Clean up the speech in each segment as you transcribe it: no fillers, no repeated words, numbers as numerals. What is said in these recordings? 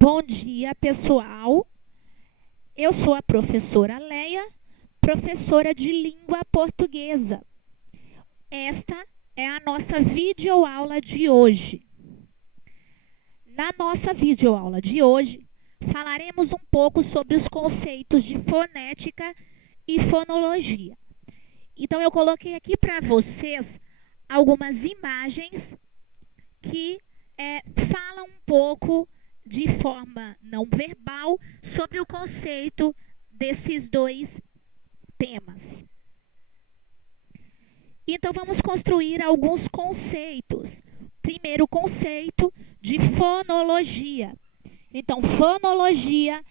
Bom dia, pessoal. Eu sou a professora Leia, professora de língua portuguesa. Esta é a nossa videoaula de hoje. Na nossa videoaula de hoje, falaremos um pouco sobre os conceitos de fonética e fonologia. Então, eu coloquei aqui para vocês algumas imagens que falam um pouco de forma não verbal sobre o conceito desses dois temas. Então, vamos construir alguns conceitos. Primeiro conceito de fonologia. Então, fonologia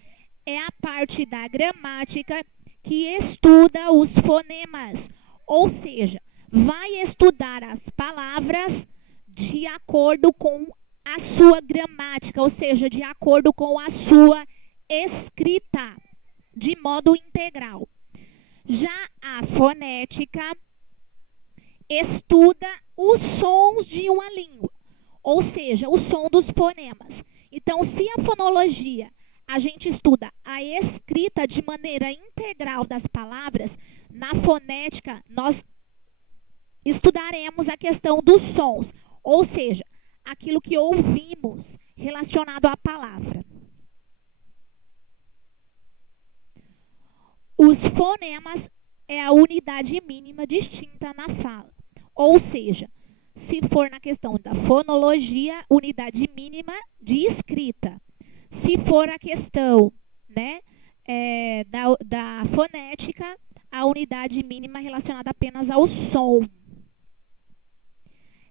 é a parte da gramática que estuda os fonemas, ou seja, vai estudar as palavras de acordo com a sua gramática, ou seja, de acordo com a sua escrita, de modo integral. Já a fonética estuda os sons de uma língua, ou seja, o som dos fonemas. Então, se a fonologia a gente estuda a escrita de maneira integral das palavras, na fonética nós estudaremos a questão dos sons, ou seja, aquilo que ouvimos relacionado à palavra. Os fonemas é a unidade mínima distinta na fala. Ou seja, se for na questão da fonologia, unidade mínima de escrita. Se for a questão da fonética, a unidade mínima relacionada apenas ao som.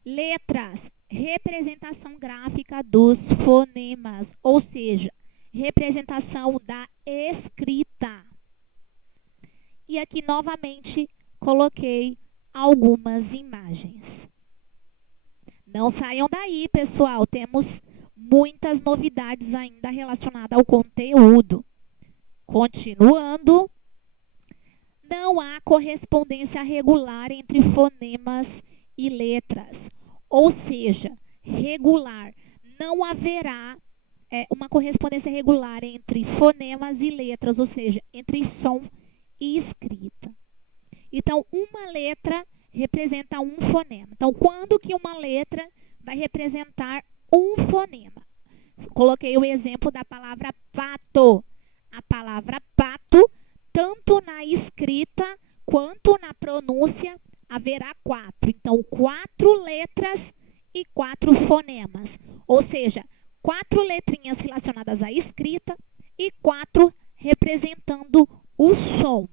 Letras, representação gráfica dos fonemas, ou seja, representação da escrita. E aqui novamente coloquei algumas imagens. Não saiam daí, pessoal, temos muitas novidades ainda relacionadas ao conteúdo. Continuando, não há correspondência regular entre fonemas e letras. Ou seja, regular. Não haverá uma correspondência regular entre fonemas e letras, ou seja, entre som e escrita. Então, uma letra representa um fonema. Então, quando que uma letra vai representar um fonema? Coloquei o exemplo da palavra pato. A palavra pato, tanto na escrita quanto na pronúncia, haverá 4. Então, 4 letras e 4 fonemas. Ou seja, 4 letrinhas relacionadas à escrita e 4 representando o som.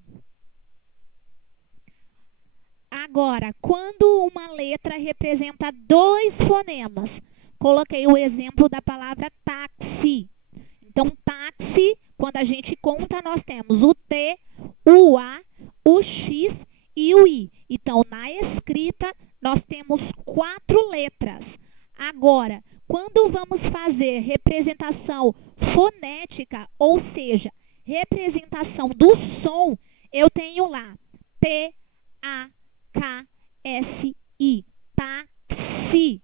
Agora, quando uma letra representa 2 fonemas, coloquei o exemplo da palavra táxi. Então, táxi, quando a gente conta, nós temos o T, o A, o X e o I. Então, na escrita, nós temos 4 letras. Agora, quando vamos fazer representação fonética, ou seja, representação do som, eu tenho lá T, A, K, S, I, táxi.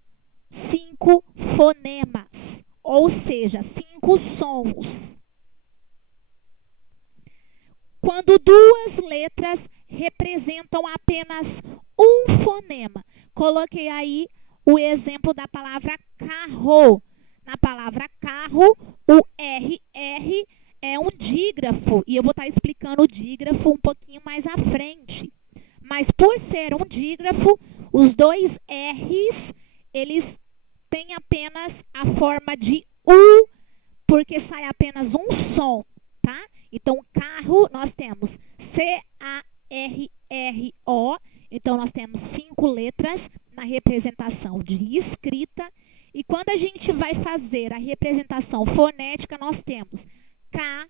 5 fonemas, ou seja, 5 sons. Quando 2 letras representam apenas um fonema, coloquei aí o exemplo da palavra carro. Na palavra carro, o RR é um dígrafo, e eu vou estar explicando o dígrafo um pouquinho mais à frente. Mas por ser um dígrafo, os 2 R's, eles têm apenas a forma de U, porque sai apenas um som, tá? Então, carro, nós temos C-A-R-R-O. Então, nós temos 5 letras na representação de escrita. E quando a gente vai fazer a representação fonética, nós temos K-A-R-O.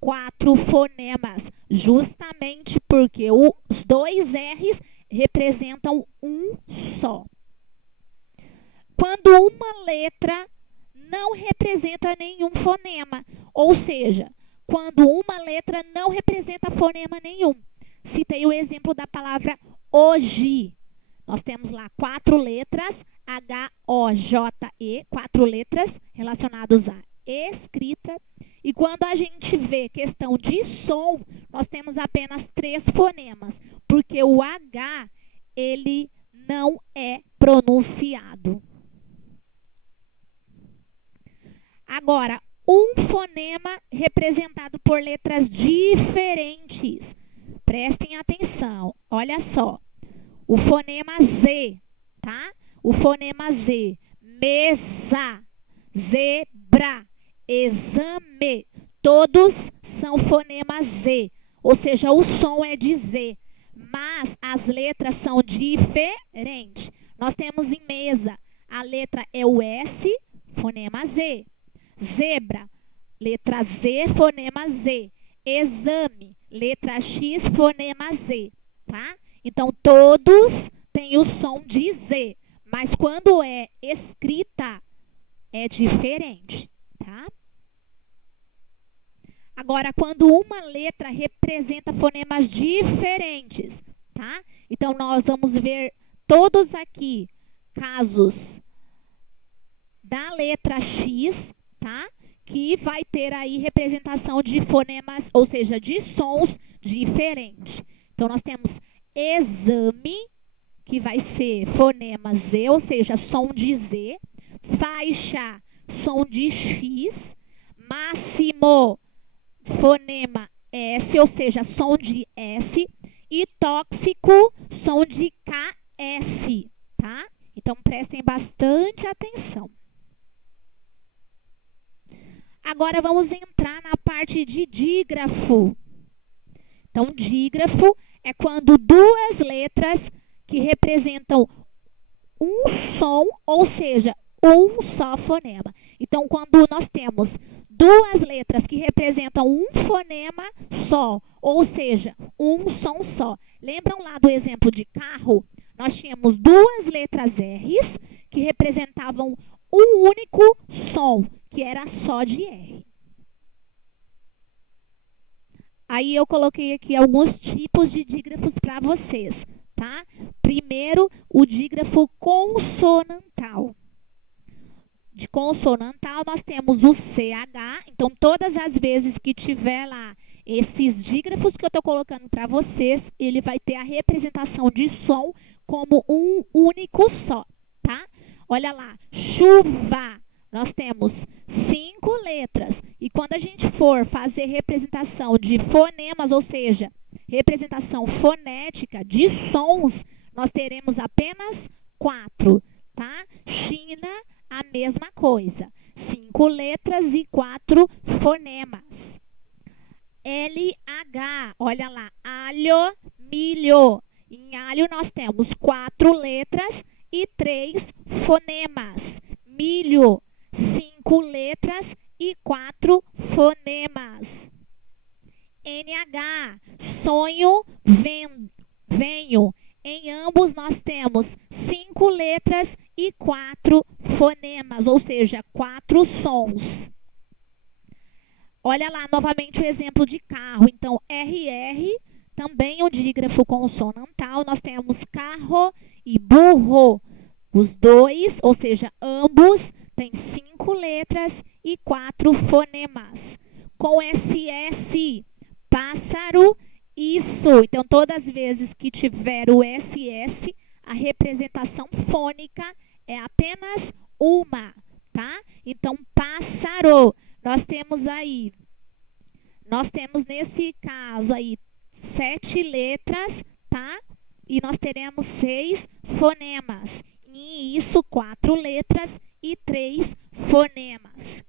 4 fonemas, justamente porque os 2 R's representam um só. Quando uma letra não representa nenhum fonema, ou seja, quando uma letra não representa fonema nenhum. Citei o exemplo da palavra hoje. Nós temos lá 4 letras, H-O-J-E, 4 letras relacionadas à escrita. E quando a gente vê questão de som, nós temos apenas 3 fonemas, porque o H, ele não é pronunciado. Agora, um fonema representado por letras diferentes. Prestem atenção, olha só. O fonema Z, tá? O fonema Z. Mesa, zebra, exame. Todos são fonemas Z. Ou seja, o som é de Z. Mas as letras são diferentes. Nós temos em mesa, a letra é o S, fonema Z. Zebra, letra Z, fonema Z. Exame, letra X, fonema Z, tá? Então, todos têm o som de Z, mas quando é escrita, é diferente, tá? Agora, quando uma letra representa fonemas diferentes, tá? Então, nós vamos ver todos aqui casos da letra X, tá? Que vai ter aí representação de fonemas, ou seja, de sons diferentes. Então, nós temos exame, que vai ser fonema Z, ou seja, som de Z. Faixa, som de X. Máximo, fonema S, ou seja, som de S. E tóxico, som de KS, tá? Então, prestem bastante atenção. Agora, vamos entrar na parte de dígrafo. Então, dígrafo é quando duas letras que representam um som, ou seja, um só fonema. Então, quando nós temos duas letras que representam um fonema só, ou seja, um som só. Lembram lá do exemplo de carro? Nós tínhamos duas letras R's que representavam um único som, que era só de R. Aí eu coloquei aqui alguns tipos de dígrafos para vocês, tá? Primeiro, o dígrafo consonantal. De consonantal, nós temos o CH. Então, todas as vezes que tiver lá esses dígrafos que eu estou colocando para vocês, ele vai ter a representação de som como um único só, tá? Olha lá, chuva. Nós temos 5 letras. E quando a gente for fazer representação de fonemas, ou seja, representação fonética de sons, nós teremos apenas 4, tá? China, a mesma coisa. 5 letras e 4 fonemas. LH, olha lá, alho, milho. Em alho nós temos 4 letras e 3 fonemas. Milho, 5 letras e 4 fonemas. NH, sonho, venho. Em ambos nós temos 5 letras e 4 fonemas, ou seja, 4 sons. Olha lá novamente o exemplo de carro. Então, RR, também o dígrafo consonantal, nós temos carro e burro. Os dois, ou seja, ambos, têm 5 letras e 4 fonemas. Com SS, pássaro, isso. Então, todas as vezes que tiver o SS, a representação fônica é apenas uma, tá? Então, pássaro, nós temos nesse caso aí 7 letras, tá? E nós teremos 6 fonemas. E isso, 4 letras e 3 fonemas.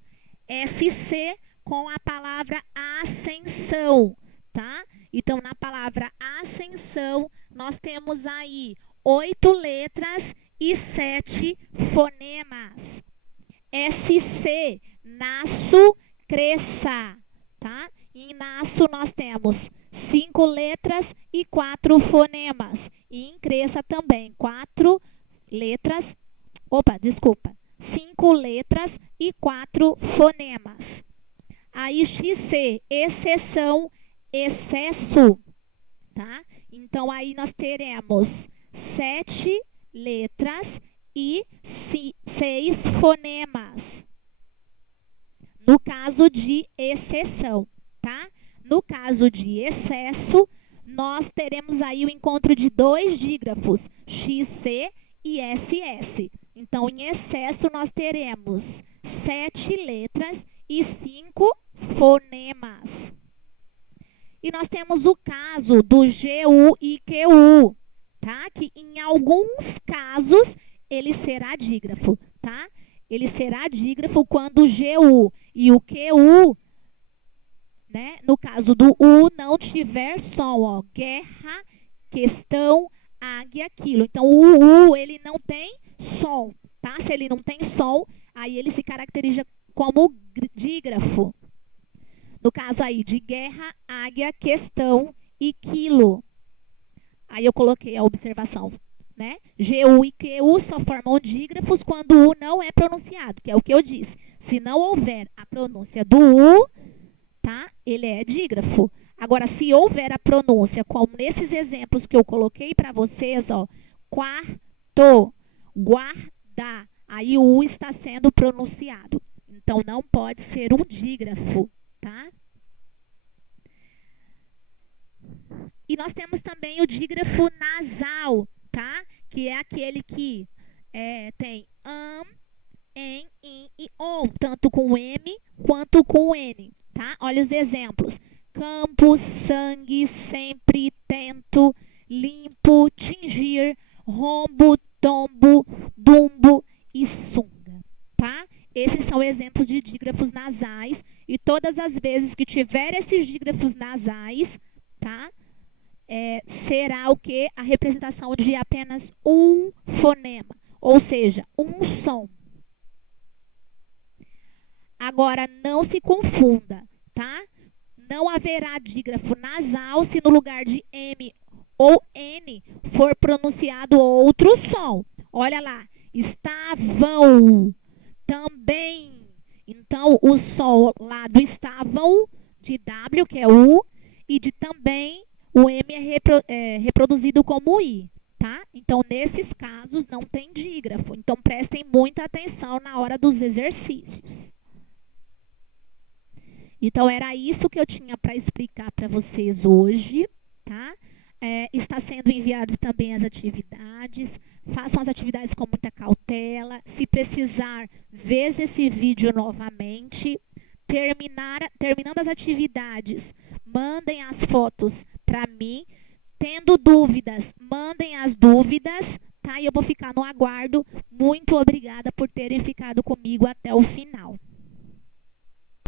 SC com a palavra ascensão, tá? Então, na palavra ascensão, nós temos aí 8 letras e 7 fonemas. SC, nasço, cresça, tá? Em nasço, nós temos 5 letras e 4 fonemas. E em cresça também, 5 letras e 4 fonemas. Aí, XC, exceção, excesso, tá? Então, aí nós teremos 7 letras e 6 fonemas. No caso de exceção, tá? No caso de excesso, nós teremos aí o encontro de 2 dígrafos, XC e SS. Então, em excesso, nós teremos 7 letras e 5 fonemas. E nós temos o caso do GU e QU, tá? Que em alguns casos ele será dígrafo, tá? Ele será dígrafo quando o GU e o QU, né, no caso do U, não tiver som, ó, guerra, questão, águia, quilo. Então, o U, ele não tem som, tá? Se ele não tem som, aí ele se caracteriza como dígrafo. No caso aí de guerra, águia, questão e quilo. Aí eu coloquei a observação, né? GU e QU só formam dígrafos quando o U não é pronunciado, que é o que eu disse. Se não houver a pronúncia do U, tá? Ele é dígrafo. Agora, se houver a pronúncia, como nesses exemplos que eu coloquei para vocês, ó, quarto, guarda, aí o U está sendo pronunciado. Então, não pode ser um dígrafo, tá? E nós temos também o dígrafo nasal, tá? Que é aquele que tem em, in e on, tanto com M quanto com N, tá? Olha os exemplos. Campo, sangue, sempre, tento, limpo, tingir, rombo, tombo, dumbo e sunga, tá? Esses são exemplos de dígrafos nasais e todas as vezes que tiver esses dígrafos nasais, tá? Será o que? A representação de apenas um fonema, ou seja, um som. Agora, não se confunda, tá? Não haverá dígrafo nasal se no lugar de M ou N for pronunciado outro som. Olha lá, estavam, também. Então, o som lá do estavam, de W, que é U, e de também, o M é reproduzido como I, tá? Então, nesses casos, não tem dígrafo. Então, prestem muita atenção na hora dos exercícios. Então, era isso que eu tinha para explicar para vocês hoje, tá? Está sendo enviado também as atividades. Façam as atividades com muita cautela. Se precisar, veja esse vídeo novamente. Terminando as atividades, mandem as fotos para mim. Tendo dúvidas, mandem as dúvidas, tá? E eu vou ficar no aguardo. Muito obrigada por terem ficado comigo até o final.